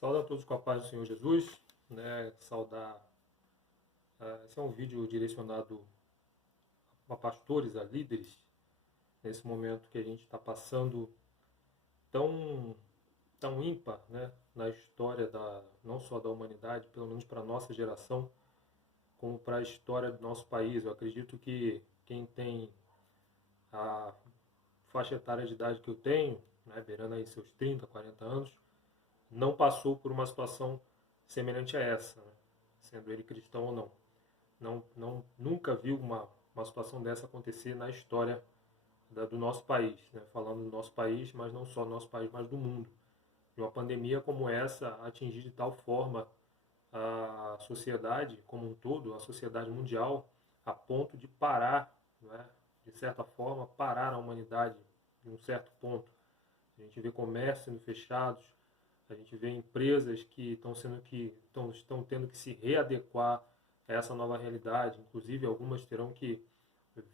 Saudar a todos com a paz do Senhor Jesus, né? Esse é um vídeo direcionado a pastores, a líderes, nesse momento que a gente está passando tão, tão ímpar, né? Na história não só da humanidade, pelo menos para a nossa geração, como para a história do nosso país. Eu acredito que quem tem a faixa etária de idade que eu tenho, né? Beirando aí seus 30, 40 anos, não passou por uma situação semelhante a essa, né? Sendo ele cristão ou não. Nunca viu uma situação dessa acontecer na história do nosso país, né? Falando do nosso país, mas não só do nosso país, mas do mundo. E uma pandemia como essa atingir de tal forma a sociedade como um todo, a sociedade mundial, a ponto de parar, né? De certa forma, parar a humanidade em um certo ponto. A gente vê comércios sendo fechados, a gente vê empresas que estão tendo que se readequar a essa nova realidade. Inclusive, algumas terão que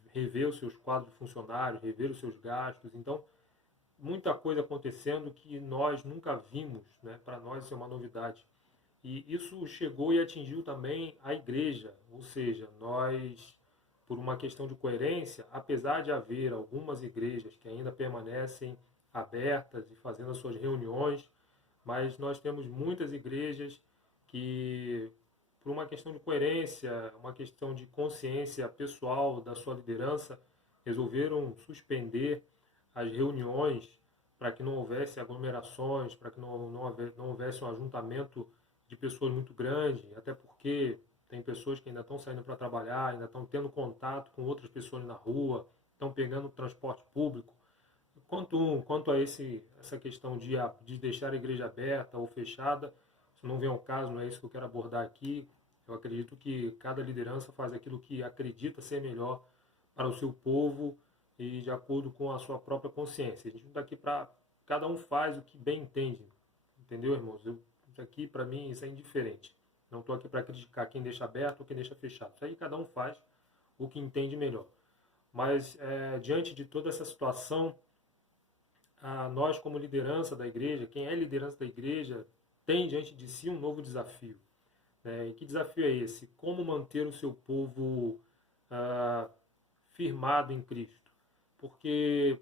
rever os seus quadros de funcionários, rever os seus gastos. Então, muita coisa acontecendo que nós nunca vimos, né? Para nós isso é uma novidade. E isso chegou e atingiu também a igreja, ou seja, nós, por uma questão de coerência, apesar de haver algumas igrejas que ainda permanecem abertas e fazendo as suas reuniões, mas nós temos muitas igrejas que, por uma questão de coerência, uma questão de consciência pessoal da sua liderança, resolveram suspender as reuniões para que não houvesse aglomerações, para que não houvesse um ajuntamento de pessoas muito grande, até porque tem pessoas que ainda estão saindo para trabalhar, ainda estão tendo contato com outras pessoas na rua, estão pegando transporte público. Quanto a essa questão de deixar a igreja aberta ou fechada, isso não vem ao caso, não é isso que eu quero abordar aqui. Eu acredito que cada liderança faz aquilo que acredita ser melhor para o seu povo e de acordo com a sua própria consciência. A gente não está aqui para... Cada um faz o que bem entende, entendeu, irmãos? Aqui, para mim, isso é indiferente. Não estou aqui para criticar quem deixa aberto ou quem deixa fechado. Isso aí cada um faz o que entende melhor. Mas, diante de toda essa situação, nós como liderança da igreja, quem é liderança da igreja, tem diante de si um novo desafio. Né? E que desafio é esse? Como manter o seu povo firmado em Cristo? Porque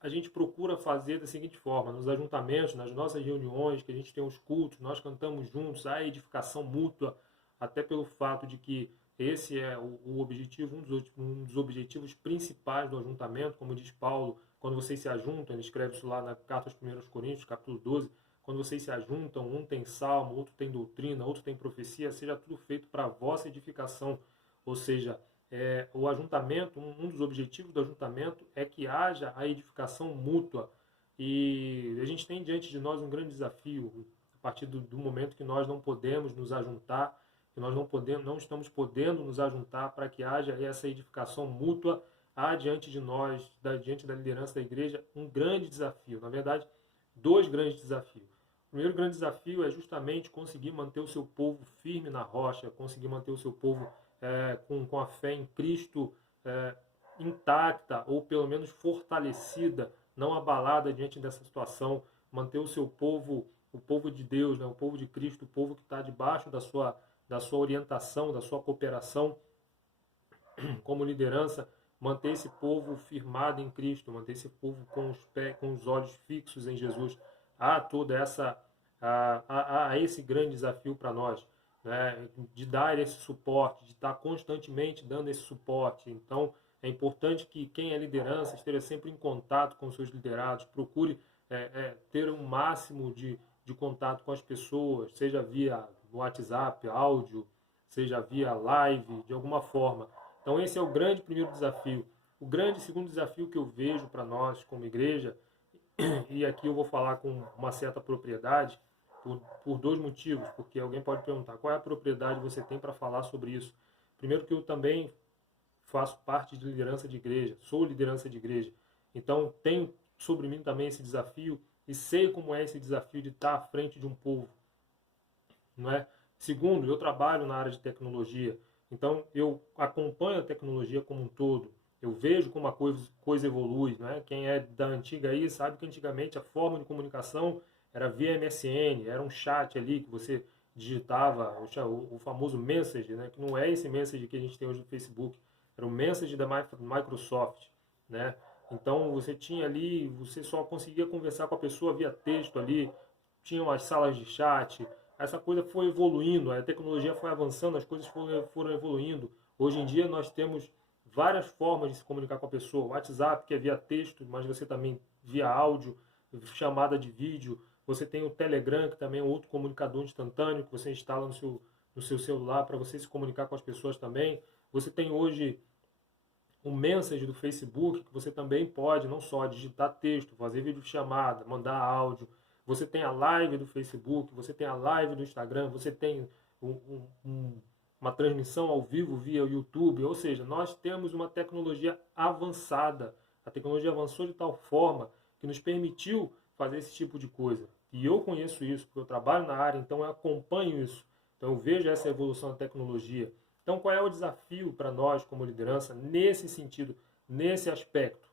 a gente procura fazer da seguinte forma, nos ajuntamentos, nas nossas reuniões, que a gente tem os cultos, nós cantamos juntos, há edificação mútua, até pelo fato de que esse é o objetivo, um dos objetivos principais do ajuntamento, como diz Paulo, quando vocês se ajuntam, ele escreve isso lá na carta aos 1 Coríntios, capítulo 12, quando vocês se ajuntam, um tem salmo, outro tem doutrina, outro tem profecia, seja tudo feito para a vossa edificação. Ou seja, o ajuntamento, um dos objetivos do ajuntamento é que haja a edificação mútua. E a gente tem diante de nós um grande desafio, a partir do momento que nós não podemos nos ajuntar, que nós não estamos podendo nos ajuntar para que haja essa edificação mútua. Há diante de nós, diante da liderança da igreja, um grande desafio. Na verdade, dois grandes desafios. O primeiro grande desafio é justamente conseguir manter o seu povo firme na rocha, conseguir manter o seu povo com a fé em Cristo intacta ou pelo menos fortalecida, não abalada diante dessa situação, manter o seu povo, o povo de Deus, né, o povo de Cristo, o povo que está debaixo da sua orientação, da sua cooperação como liderança, manter esse povo firmado em Cristo, manter esse povo com os olhos fixos em Jesus. Há toda há esse grande desafio para nós, né, de dar esse suporte, de estar constantemente dando esse suporte. Então, é importante que quem é liderança esteja sempre em contato com os seus liderados, procure ter um máximo de contato com as pessoas, seja via WhatsApp, áudio, seja via live, de alguma forma. Então esse é o grande primeiro desafio. O grande segundo desafio que eu vejo para nós como igreja, e aqui eu vou falar com uma certa propriedade, por dois motivos, porque alguém pode perguntar qual é a propriedade que você tem para falar sobre isso. Primeiro que eu também faço parte de liderança de igreja, sou liderança de igreja, então tenho sobre mim também esse desafio e sei como é esse desafio de estar à frente de um povo, não é? Segundo, eu trabalho na área de tecnologia, então eu acompanho a tecnologia como um todo. Eu vejo como a coisa evolui, né? Quem é da antiga aí sabe que antigamente a forma de comunicação era via MSN, era um chat ali que você digitava, o famoso Message, né? Que não é esse Message que a gente tem hoje no Facebook, era o Message da Microsoft, né? Então você tinha ali, você só conseguia conversar com a pessoa via texto ali, tinham as salas de chat, essa coisa foi evoluindo, a tecnologia foi avançando, as coisas foram evoluindo. Hoje em dia nós temos várias formas de se comunicar com a pessoa. O WhatsApp, que é via texto, mas você também via áudio, chamada de vídeo. Você tem o Telegram, que também é outro comunicador instantâneo que você instala no seu celular para você se comunicar com as pessoas também. Você tem hoje o Message do Facebook, que você também pode não só digitar texto, fazer videochamada, mandar áudio. Você tem a live do Facebook, você tem a live do Instagram, você tem uma transmissão ao vivo via YouTube. Ou seja, nós temos uma tecnologia avançada. A tecnologia avançou de tal forma que nos permitiu fazer esse tipo de coisa. E eu conheço isso, porque eu trabalho na área, então eu acompanho isso. Então eu vejo essa evolução da tecnologia. Então, qual é o desafio para nós, como liderança, nesse sentido, nesse aspecto?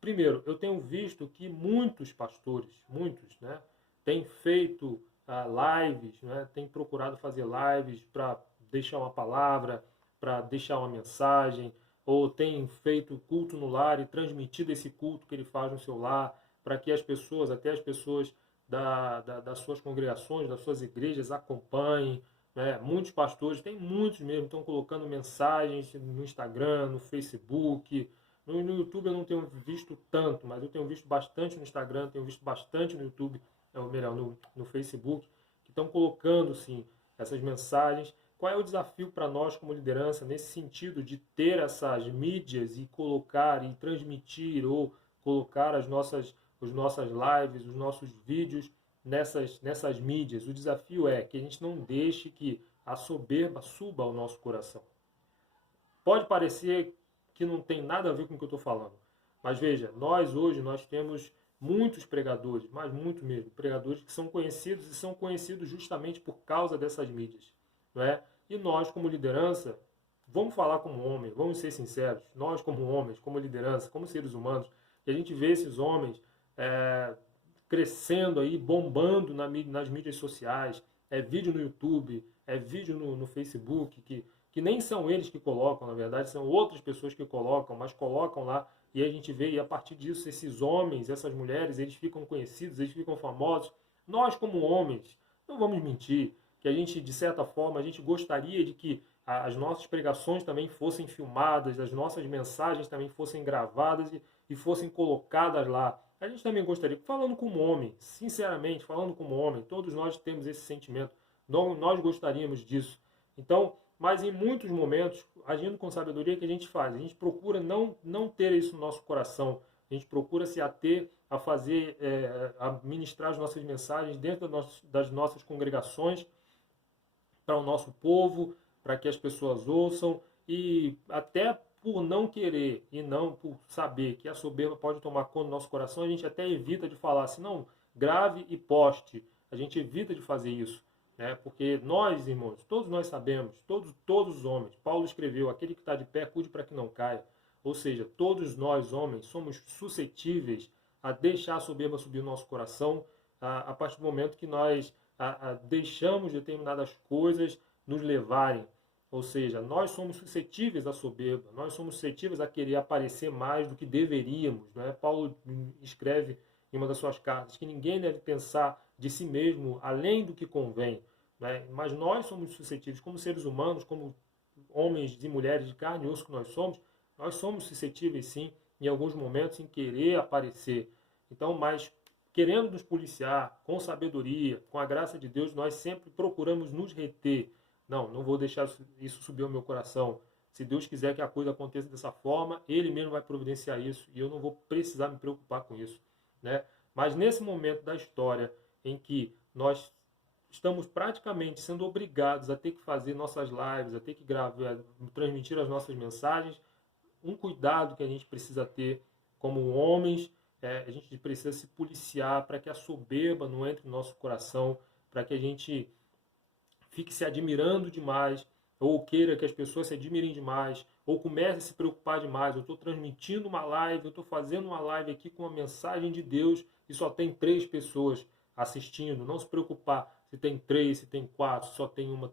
Primeiro, eu tenho visto que muitos pastores, muitos, né, têm feito lives, né, têm procurado fazer lives para deixar uma palavra, para deixar uma mensagem, ou têm feito culto no lar e transmitido esse culto que ele faz no seu lar, para que as pessoas, até as pessoas das suas congregações, das suas igrejas, acompanhem, né? Muitos pastores, tem muitos mesmo, estão colocando mensagens no Instagram, no Facebook. No YouTube eu não tenho visto tanto, mas eu tenho visto bastante no Instagram, tenho visto bastante no YouTube, ou melhor, no Facebook, que estão colocando, sim, essas mensagens. Qual é o desafio para nós como liderança nesse sentido de ter essas mídias e colocar e transmitir ou colocar as nossas lives, os nossos vídeos nessas mídias? O desafio é que a gente não deixe que a soberba suba ao nosso coração. Pode parecer que não tem nada a ver com o que eu estou falando, mas veja, nós temos muitos pregadores, mas muito mesmo, pregadores que são conhecidos e são conhecidos justamente por causa dessas mídias, não é? E nós, como liderança, vamos falar como homens, vamos ser sinceros, nós como homens, como liderança, como seres humanos, que a gente vê esses homens crescendo aí, bombando nas mídias sociais, vídeo no YouTube, vídeo no Facebook, que nem são eles que colocam, na verdade, são outras pessoas que colocam, mas colocam lá e a gente vê, e a partir disso, esses homens, essas mulheres, eles ficam conhecidos, eles ficam famosos. Nós, como homens, não vamos mentir, que a gente, de certa forma, a gente gostaria de que as nossas pregações também fossem filmadas, as nossas mensagens também fossem gravadas e fossem colocadas lá. A gente também gostaria, falando como homem, sinceramente, falando como homem, todos nós temos esse sentimento, nós gostaríamos disso. Então, mas em muitos momentos, agindo com sabedoria, que a gente faz? A gente procura não ter isso no nosso coração, a gente procura se ater a fazer, a ministrar as nossas mensagens dentro das nossas congregações, para o nosso povo, para que as pessoas ouçam, e até por não querer e não por saber que a soberba pode tomar conta do nosso coração, a gente até evita de falar assim, não, grave e poste. A gente evita de fazer isso, né? Porque nós, irmãos, todos nós sabemos, todos os homens, Paulo escreveu, aquele que está de pé, cuide para que não caia. Ou seja, todos nós, homens, somos suscetíveis a deixar a soberba subir no nosso coração a partir do momento que nós deixamos determinadas coisas nos levarem. Ou seja, nós somos suscetíveis à soberba, nós somos suscetíveis a querer aparecer mais do que deveríamos. Né? Paulo escreve em uma das suas cartas que ninguém deve pensar de si mesmo além do que convém. Né? Mas nós somos suscetíveis, como seres humanos, como homens e mulheres de carne e osso que nós somos suscetíveis sim, em alguns momentos, em querer aparecer. Então, mas querendo nos policiar com sabedoria, com a graça de Deus, nós sempre procuramos nos reter. Não vou deixar isso subir ao meu coração. Se Deus quiser que a coisa aconteça dessa forma, Ele mesmo vai providenciar isso e eu não vou precisar me preocupar com isso. Né? Mas nesse momento da história em que nós estamos praticamente sendo obrigados a ter que fazer nossas lives, a ter que gravar, transmitir as nossas mensagens, um cuidado que a gente precisa ter como homens, a gente precisa se policiar para que a soberba não entre no nosso coração, para que a gente fique se admirando demais, ou queira que as pessoas se admirem demais, ou comece a se preocupar demais. Eu estou transmitindo uma live, eu estou fazendo uma live aqui com a mensagem de Deus e só tem 3 pessoas assistindo. Não se preocupar se tem 3, se tem 4, só tem uma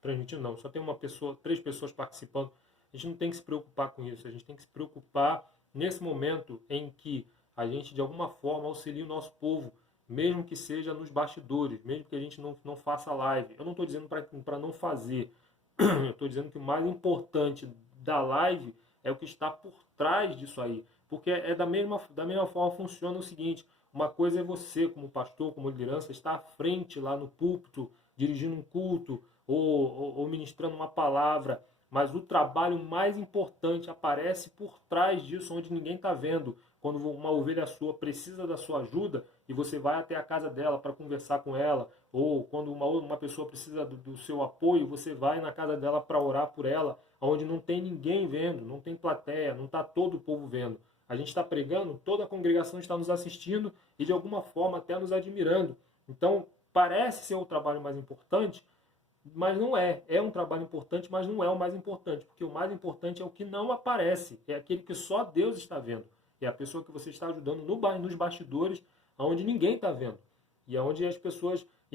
transmitindo, não, só tem uma pessoa, 3 pessoas participando. A gente não tem que se preocupar com isso, a gente tem que se preocupar nesse momento em que a gente de alguma forma auxilia o nosso povo, mesmo que seja nos bastidores, mesmo que a gente não faça live. Eu não estou dizendo para não fazer, eu estou dizendo que o mais importante da live é o que está por trás disso aí. Porque da mesma forma funciona o seguinte: uma coisa é você, como pastor, como liderança, estar à frente lá no púlpito, dirigindo um culto ou ministrando uma palavra, mas o trabalho mais importante aparece por trás disso, onde ninguém está vendo. Quando uma ovelha sua precisa da sua ajuda e você vai até a casa dela para conversar com ela, ou quando uma pessoa precisa do seu apoio, você vai na casa dela para orar por ela, onde não tem ninguém vendo, não tem plateia, não está todo o povo vendo. A gente está pregando, toda a congregação está nos assistindo e de alguma forma até nos admirando. Então, parece ser o trabalho mais importante, mas não é. É um trabalho importante, mas não é o mais importante, porque o mais importante é o que não aparece, é aquele que só Deus está vendo. É a pessoa que você está ajudando nos bastidores, onde ninguém está vendo. E onde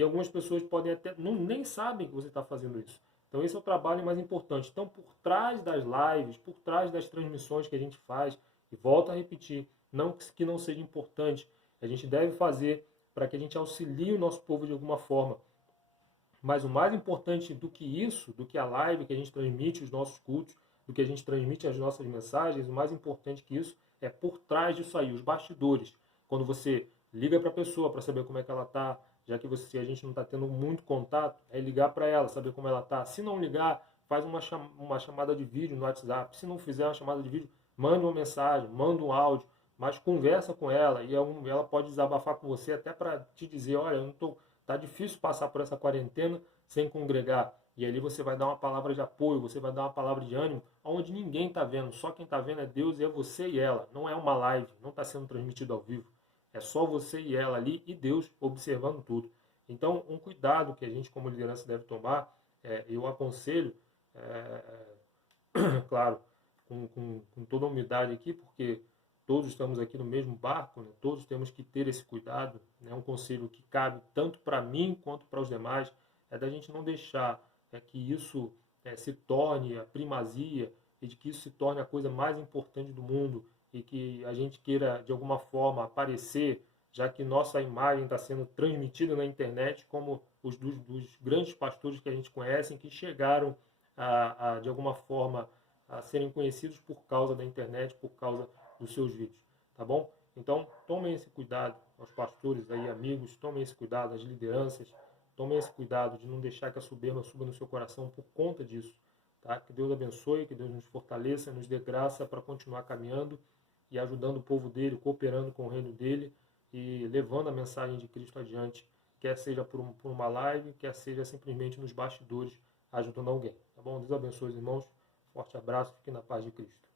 algumas pessoas podem até, nem sabem que você está fazendo isso. Então esse é o trabalho mais importante. Então por trás das lives, por trás das transmissões que a gente faz, e volto a repetir, não que não seja importante, a gente deve fazer para que a gente auxilie o nosso povo de alguma forma. Mas o mais importante do que isso, do que a live que a gente transmite, os nossos cultos, do que a gente transmite as nossas mensagens, o mais importante que isso é por trás disso aí, os bastidores. Quando você liga para a pessoa para saber como é que ela está, já que a gente não está tendo muito contato, é ligar para ela, saber como ela está. Se não ligar, faz uma chamada de vídeo no WhatsApp. Se não fizer uma chamada de vídeo, manda uma mensagem, manda um áudio, mas conversa com ela e ela pode desabafar com você até para te dizer, olha, eu não estou. Tá difícil passar por essa quarentena sem congregar. E ali você vai dar uma palavra de apoio, você vai dar uma palavra de ânimo, onde ninguém está vendo. Só quem está vendo é Deus e é você e ela. Não é uma live, não está sendo transmitido ao vivo. É só você e ela ali e Deus observando tudo. Então, um cuidado que a gente como liderança deve tomar, eu aconselho, claro, com toda a humildade aqui, porque todos estamos aqui no mesmo barco, né? Todos temos que ter esse cuidado. É um conselho que cabe tanto para mim quanto para os demais, é da gente não deixar que isso se torne a primazia e de que isso se torne a coisa mais importante do mundo e que a gente queira, de alguma forma, aparecer, já que nossa imagem está sendo transmitida na internet, como os dos grandes pastores que a gente conhece, que chegaram de alguma forma, a serem conhecidos por causa da internet, por causa dos seus vídeos, tá bom? Então, tomem esse cuidado, aos pastores aí, amigos, tomem esse cuidado, as lideranças, tomem esse cuidado de não deixar que a soberba suba no seu coração por conta disso, tá? Que Deus abençoe, que Deus nos fortaleça, nos dê graça para continuar caminhando e ajudando o povo dele, cooperando com o reino dele e levando a mensagem de Cristo adiante, quer seja por uma live, quer seja simplesmente nos bastidores, ajudando alguém, tá bom? Deus abençoe os irmãos, forte abraço, fique na paz de Cristo.